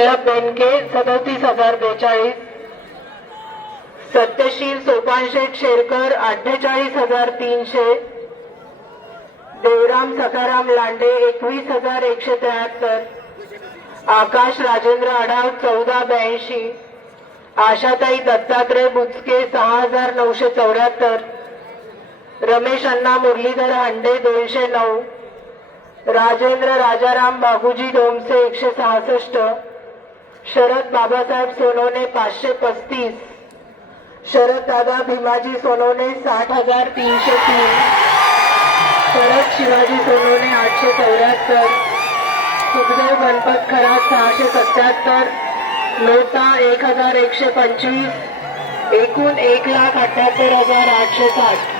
बेनके सदतीस हजार बेचाळीस. सत्यशील सोपानशेठ शेरकर अठ्ठेचाळीस हजार तीनशे. देवराम सखाराम लांडे एकवीस हजार एकशे त्र्याहत्तर. आकाश राजेंद्र आढाव चौदा ब्याऐंशी. आशाताई दत्तात्रय बुचके सहा हजार नऊशे चौऱ्याहत्तर. रमेश अण्णा मुरलीधर हंडे दोनशे नऊ. राजेंद्र राजाराम बाबूजी डोमसे एकशे सहासष्ट. शरद बाबासाहेब सोनवणे पाचशे पस्तीस. शरद दादा भीमाजी सोनवणे साठ हजार तीनशे तीन. शरद शिवाजी सोनवणे आठशे चौऱ्याहत्तर. सुखदेव गणपत खरात सहाशे सत्याहत्तर. नोटा एक हजार एकशे पंचवीस. एकूण एक लाख अठ्याहत्तर हजार आठशे साठ.